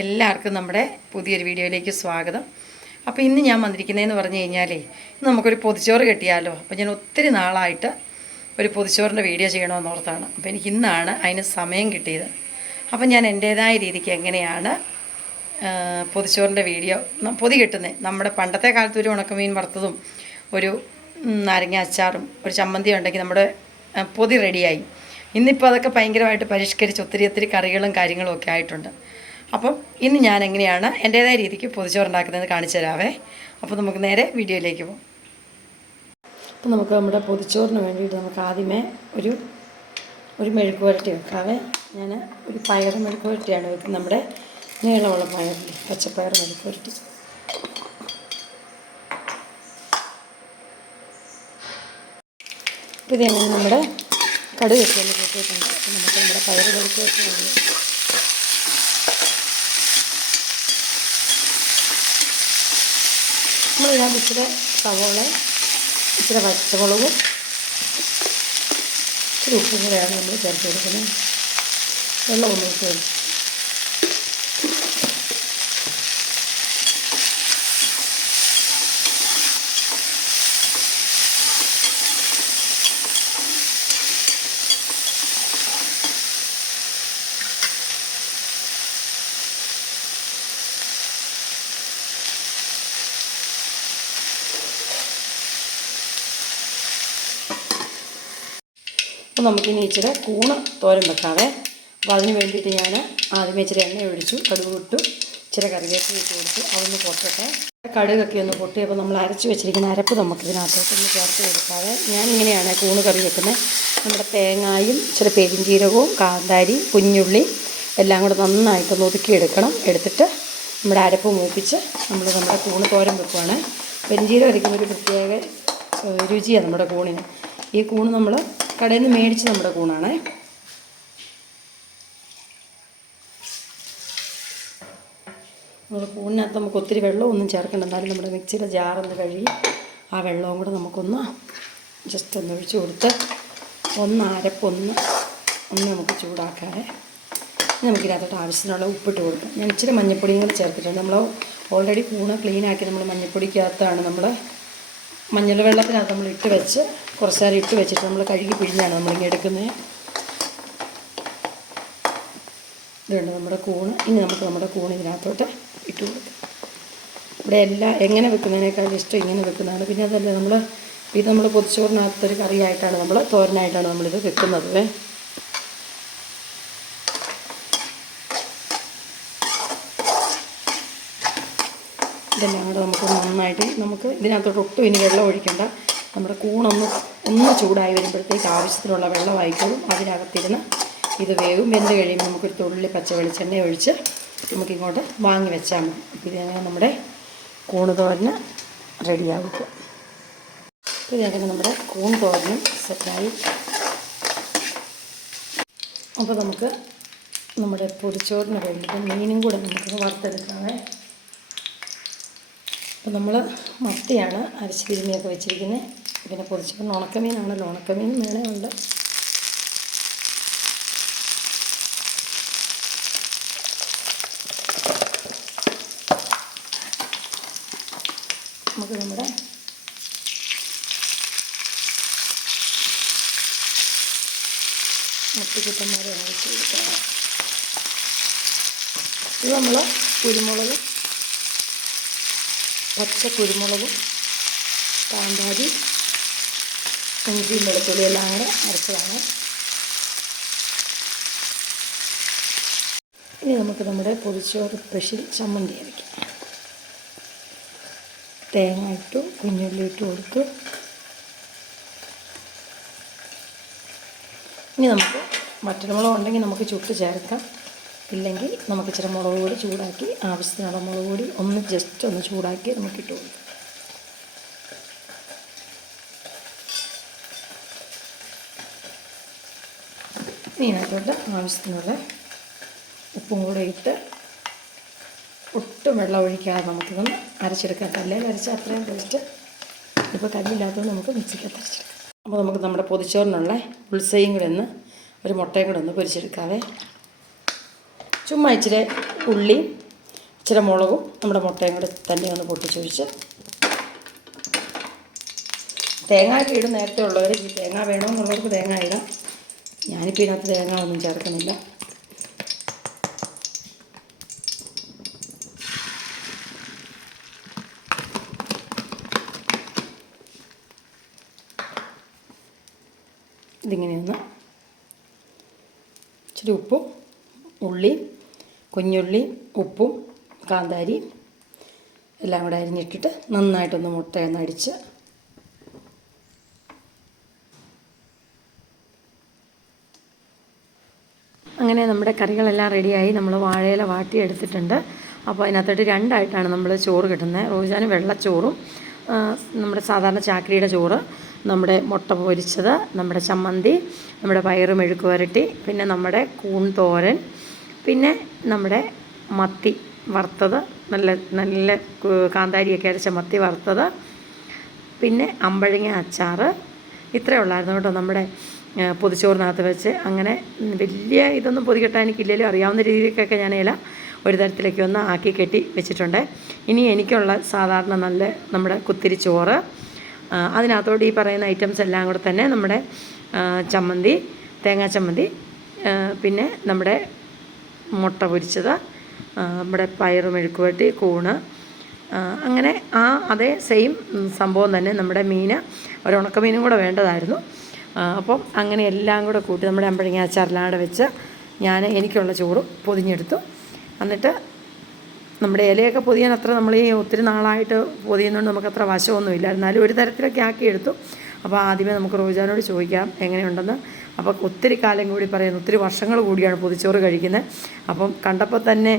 എല്ലാവർക്കും നമ്മുടെ പുതിയൊരു വീഡിയോയിലേക്ക് സ്വാഗതം. അപ്പോൾ ഇന്ന് ഞാൻ വന്നിരിക്കുന്നതെന്ന് പറഞ്ഞു കഴിഞ്ഞാലേ ഇന്ന് നമുക്കൊരു പൊതിച്ചോറ് കിട്ടിയാലോ. അപ്പോൾ ഞാൻ ഒത്തിരി നാളായിട്ട് ഒരു പൊതിച്ചോറിൻ്റെ വീഡിയോ ചെയ്യണമെന്ന് ഓർത്താണ്. അപ്പോൾ എനിക്ക് ഇന്നാണ് അതിന് സമയം കിട്ടിയത്. അപ്പോൾ ഞാൻ എൻ്റേതായ രീതിക്ക് എങ്ങനെയാണ് പൊതിച്ചോറിൻ്റെ വീഡിയോ പൊതി കിട്ടുന്നത്. നമ്മുടെ പണ്ടത്തെ കാലത്ത് ഒരു ഉണക്കമീൻ വറുത്തതും ഒരു നാരങ്ങ അച്ചാറും ഒരു ചമ്മന്തി ഉണ്ടെങ്കിൽ നമ്മുടെ പൊതി റെഡിയായി. ഇന്നിപ്പോൾ അതൊക്കെ ഭയങ്കരമായിട്ട് പരിഷ്കരിച്ച് ഒത്തിരി കറികളും കാര്യങ്ങളും ഒക്കെ ആയിട്ടുണ്ട്. അപ്പം ഇന്ന് ഞാൻ എങ്ങനെയാണ് എൻ്റേതായ രീതിക്ക് പൊതിച്ചോറുണ്ടാക്കുന്നതെന്ന് കാണിച്ചു തരാവേ. അപ്പോൾ നമുക്ക് നേരെ വീഡിയോയിലേക്ക് പോകും. അപ്പോൾ നമുക്ക് നമ്മുടെ പൊതിച്ചോറിന് വേണ്ടിയിട്ട് നമുക്ക് ആദ്യമേ ഒരു മെഴുക്ക് പുരട്ടി വെക്കാവേ. ഞാൻ ഒരു പയർ മെഴുക്ക് പുരട്ടിയാണ് വെക്കുന്നത്. നമ്മുടെ നീളമുള്ള പയറിൽ പച്ചപ്പയർ മെഴുക്ക് പുരട്ടി. അപ്പോൾ ഇതെങ്ങനെ നമ്മുടെ കടുകൊക്കെ ഒന്ന് കൂട്ടിയിട്ടുണ്ട്. അപ്പോൾ നമുക്ക് നമ്മുടെ പയർ മെഴുക്ക് പുരട്ടി വേണ്ടി ഞാൻ ഇച്ചിരി സവോള, ഇച്ചിരി പച്ചമുളകും ഇച്ചിരി ഉപ്പും കൂടെയാണ് നമ്മൾ ചേർത്ത് കൊടുക്കുന്നത്. വെള്ളമൊന്നും ഒഴിച്ച് അപ്പോൾ നമുക്കിനി ഇച്ചിരി കൂണ് തോരൻ വെക്കാവേ. അപ്പോൾ അതിന് വേണ്ടിയിട്ട് ഞാൻ ആദ്യമേ ഇച്ചിരി എണ്ണ ഒഴിച്ചു, കടുക് ഇട്ടു, ഇച്ചിരി കറിവേപ്പില ഇട്ട് കൊടുത്തു. അതൊന്ന് പൊട്ടട്ടെ. കടുകൊക്കെ ഒന്ന് പൊട്ടി അപ്പോൾ നമ്മൾ അരച്ച് വെച്ചിരിക്കുന്ന അരപ്പ് നമുക്ക് ഇതിനകത്തോട്ടൊന്ന് ചേർത്ത് കൊടുക്കാവേ. ഞാനിങ്ങനെയാണ് കൂണ് കറി വെക്കുന്നത്. നമ്മുടെ തേങ്ങായും ഇച്ചിരി പെരിഞ്ചീരകവും കാന്താരി കുഞ്ഞുള്ളി എല്ലാം കൂടെ നന്നായിട്ടൊന്ന് ഒതുക്കിയെടുക്കണം. എടുത്തിട്ട് നമ്മുടെ അരപ്പ് മൂപ്പിച്ച് നമ്മുടെ കൂണ് തോരൻ വെക്കുവാണ്. പെരിഞ്ചീരകം അരയ്ക്കുന്ന ഒരു പ്രത്യേക രുചിയാണ് നമ്മുടെ കൂണിന്. ഈ കൂണ് നമ്മൾ കടയിൽ നിന്ന് മേടിച്ച് നമ്മുടെ കൂണാണ്. കൂണിനകത്ത് നമുക്ക് ഒത്തിരി വെള്ളമൊന്നും ചേർക്കണ്ട. എന്നാലും നമ്മുടെ മിക്സിയുടെ ജാറൊന്ന് കഴുകി ആ വെള്ളവും കൂടെ നമുക്കൊന്ന് ജസ്റ്റ് ഒന്ന് ഒഴിച്ച് കൊടുത്ത് അരപ്പൊന്ന് നമുക്ക് ചൂടാക്കാതെ നമുക്കിതിനകത്തോട്ട് ആവശ്യത്തിനുള്ള ഉപ്പിട്ട് കൊടുക്കാം. ഞാൻ ഇച്ചിരി മഞ്ഞൾപ്പൊടിയും കൂടെ ചേർത്തിട്ടുണ്ട്. നമ്മൾ ഓൾറെഡി കൂണ് ക്ലീനാക്കി നമ്മൾ മഞ്ഞൾപ്പൊടിക്കകത്താണ് നമ്മൾ മഞ്ഞൾ വെള്ളത്തിനകത്ത് നമ്മൾ ഇട്ട് വെച്ച് കുറച്ച് നേരം ഇട്ട് വെച്ചിട്ട് നമ്മൾ കഴുകി പിഴിഞ്ഞാണ് നമ്മളിങ്ങനെ എടുക്കുന്നത്. ഇതുണ്ട് നമ്മുടെ കൂണ്. ഇനി നമുക്ക് നമ്മുടെ കൂണ് ഇതിനകത്തോട്ട് ഇട്ട് കൊടുക്കാം. ഇവിടെ എങ്ങനെ വെക്കുന്നതിനേക്കാൾ ഇഷ്ടം ഇങ്ങനെ വെക്കുന്നതാണ്. പിന്നെ അതല്ല നമ്മൾ പൊതിച്ചോറിനകത്തൊരു കറിയായിട്ടാണ് തോരനായിട്ടാണ് നമ്മളിത് വെക്കുന്നത്. ഇതെല്ലാം കൂടെ നമുക്ക് നന്നായിട്ട് ഇതിനകത്തോട്ട് ഒട്ടും ഇനി വെള്ളം ഒഴിക്കേണ്ട. നമ്മുടെ കൂണൊന്ന് ചൂടായി വരുമ്പോഴത്തേക്ക് ആവശ്യത്തിനുള്ള വെള്ളമായിക്കോളും. അതിനകത്തിരുന്ന് ഇത് വേവും. വെന്ത് കഴിയുമ്പോൾ നമുക്കൊരു തുള്ളി പച്ച വെളിച്ചെണ്ണ ഒഴിച്ച് നമുക്കിങ്ങോട്ട് വാങ്ങി വെച്ചാൽ മതി. അപ്പോൾ ഇതങ്ങനെ നമ്മുടെ കൂണ് തോരന് റെഡിയാകും. അപ്പോൾ ഇതങ്ങനെ നമ്മുടെ കൂണ് തോരനും സെറ്റായി. അപ്പോൾ നമുക്ക് നമ്മുടെ പൊതിച്ചോറിന് വേണ്ടിയിട്ട് മീനും കൂടെ നമുക്കൊന്ന് വറുത്തെടുക്കാവേ. അപ്പോൾ നമ്മൾ മത്തിയാണ് അരച്ച് തിരുമ്മിയൊക്കെ വെച്ചിരിക്കുന്നത്. പിന്നെ പൊതിച്ചോറിന് ഉണക്കമീനാണല്ലോ, ഉണക്കമീൻ വേണേ ഉണ്ട്. നമുക്ക് നമ്മുടെ മത്തിക്കുട്ടന്മാരെ അരച്ച് കൊടുക്കാം. ഇത് നമ്മൾ കുരുമുളക്, പച്ച കുരുമുളകും കാന്താരി ഇഞ്ചിയും വെളുത്തുള്ളി എല്ലാം കൂടെ അരച്ചതാണ്. ഇനി നമുക്ക് നമ്മുടെ പൊതിച്ചോറ് സ്പെഷ്യൽ ചമ്മന്തി അരയ്ക്കാം. തേങ്ങ ഇട്ടു, കുഞ്ഞുള്ളി ഇട്ട് കൊടുത്തു. ഇനി നമുക്ക് വറ്റൽമുളക് ഉണ്ടെങ്കിൽ നമുക്ക് ചുട്ട് ചേർക്കാം. ഇല്ലെങ്കിൽ നമുക്ക് ഇച്ചിരി മുളക് പൊടി ചൂടാക്കി ആവശ്യത്തിനുള്ള മുളക് പൊടി ജസ്റ്റ് ഒന്ന് ചൂടാക്കി നമുക്കിട്ട് കൊടുക്കാം. ഇതിനകത്തോട്ട് ആവശ്യത്തിനുള്ള ഉപ്പും കൂടെ ഇട്ട് ഒട്ടും വെള്ളം ഒഴിക്കാതെ നമുക്കിതൊന്ന് അരച്ചെടുക്കാം. കല്ലിൽ അരച്ചാൽ അത്രയും ടേസ്റ്റ്. ഇപ്പോൾ കല്ലില്ലാത്തത് നമുക്ക് മിക്സിക്കകത്ത് അരച്ചെടുക്കാം. അപ്പോൾ നമുക്ക് നമ്മുടെ പൊതിച്ചോറിനുള്ള ഉൾസയും കൂടെ ഒരു മുട്ടയും കൂടെ ഒന്ന് പൊരിച്ചെടുക്കാവേ. ചുമ്മാ ഇച്ചിരി ഉള്ളി ഇച്ചിരി മുളകും നമ്മുടെ മുട്ടയും കൂടെ തന്നെ ഒന്ന് പൊട്ടിച്ചൊഴിച്ച്, തേങ്ങയൊക്കെ ഇടും നേരത്തെ ഉള്ളവർ. ഈ തേങ്ങ വേണമെന്നുള്ളവർക്ക് തേങ്ങ ഇടാം. ഞാനിപ്പോൾ ഇതിനകത്ത് തേങ്ങ ഒന്നും ചേർക്കുന്നില്ല. ഇതിങ്ങനെയൊന്ന് ഇച്ചിരി ഉപ്പും ഉള്ളി, കുഞ്ഞുള്ളി, ഉപ്പും കാന്താരി എല്ലാം കൂടെ അരിഞ്ഞിട്ടിട്ട് നന്നായിട്ടൊന്ന് മുട്ടയൊന്ന് അടിച്ച് അങ്ങനെ നമ്മുടെ കറികളെല്ലാം റെഡിയായി. നമ്മൾ വാഴയില വാട്ടിയെടുത്തിട്ടുണ്ട്. അപ്പോൾ അതിനകത്തോട്ട് രണ്ടായിട്ടാണ് നമ്മൾ ചോറ് കിട്ടുന്നത്. റോജാന് വെള്ളച്ചോറും നമ്മുടെ സാധാരണ ചാക്രിയുടെ ചോറ്, നമ്മുടെ മുട്ട പൊരിച്ചത്, നമ്മുടെ ചമ്മന്തി, നമ്മുടെ പയറ് മെഴുക്ക് വരട്ടി, പിന്നെ നമ്മുടെ കൂൺ തോരൻ, പിന്നെ നമ്മുടെ മത്തി വറുത്തത്, നല്ല നല്ല കാന്താരിയൊക്കെ അരച്ച മത്തി വറുത്തത്, പിന്നെ അമ്പഴങ്ങ അച്ചാർ. ഇത്രയേ ഉള്ളായിരുന്നു കേട്ടോ നമ്മുടെ പൊതിച്ചോറിനകത്ത് വെച്ച്. അങ്ങനെ വലിയ ഇതൊന്നും പൊതികെട്ടാൻ എനിക്കില്ലല്ലോ, അറിയാവുന്ന രീതിക്കൊക്കെ ഞാൻ ഇല ഒരു തരത്തിലേക്ക് ഒന്ന് ആക്കി കെട്ടി വെച്ചിട്ടുണ്ട്. ഇനി എനിക്കുള്ള സാധാരണ നല്ല നമ്മുടെ കുത്തിരി ചോറ്, അതിനകത്തോട് ഈ പറയുന്ന ഐറ്റംസ് എല്ലാം കൂടെ തന്നെ നമ്മുടെ ചമ്മന്തി, തേങ്ങാ ചമ്മന്തി, പിന്നെ നമ്മുടെ മുട്ട പൊരിച്ചത്, നമ്മുടെ പയറ് മെഴുക്ക് വരട്ടി, കൂണ്, അങ്ങനെ അതേ സെയിം സംഭവം തന്നെ നമ്മുടെ മീൻ, ഒരു ഉണക്കമീനും കൂടെ വേണ്ടതായിരുന്നു. അപ്പം അങ്ങനെ എല്ലാം കൂടെ കൂട്ടി നമ്മുടെ അമ്പഴങ്ങ അച്ചാറെല്ലാം കൂടെ വെച്ച് എനിക്കുള്ള ചോറും പൊതിഞ്ഞെടുത്തു. എന്നിട്ട് നമ്മുടെ ഇലയൊക്കെ പൊതിയാൻ അത്ര നമ്മൾ ഈ ഒത്തിരി നാളായിട്ട് പൊതിയുന്നതുകൊണ്ട് നമുക്കത്ര വശമൊന്നുമില്ല, എന്നാലും ഒരു തരത്തിലൊക്കെ ആക്കിയെടുത്തു. അപ്പോൾ ആദ്യമേ നമുക്ക് റോജാനോട് ചോദിക്കാം എങ്ങനെയുണ്ടെന്ന്. അപ്പോൾ ഒത്തിരി കാലം കൂടി പറയുന്നു, ഒത്തിരി വർഷങ്ങൾ കൂടിയാണ് പൊതിച്ചോറ് കഴിക്കുന്നത്. അപ്പം കണ്ടപ്പോൾ തന്നെ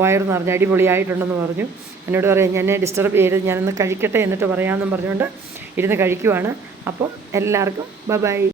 വയറ് നിറഞ്ഞ് അടിപൊളിയായിട്ടുണ്ടെന്ന് പറഞ്ഞു. എന്നോട് പറയാം എന്നെ ഡിസ്റ്റർബ് ചെയ്യരുത്, ഞാനൊന്ന് കഴിക്കട്ടെ എന്നിട്ട് പറയാമെന്നും പറഞ്ഞുകൊണ്ട് ഇരുന്ന് കഴിക്കുവാണ്. അപ്പം എല്ലാവർക്കും ബൈ.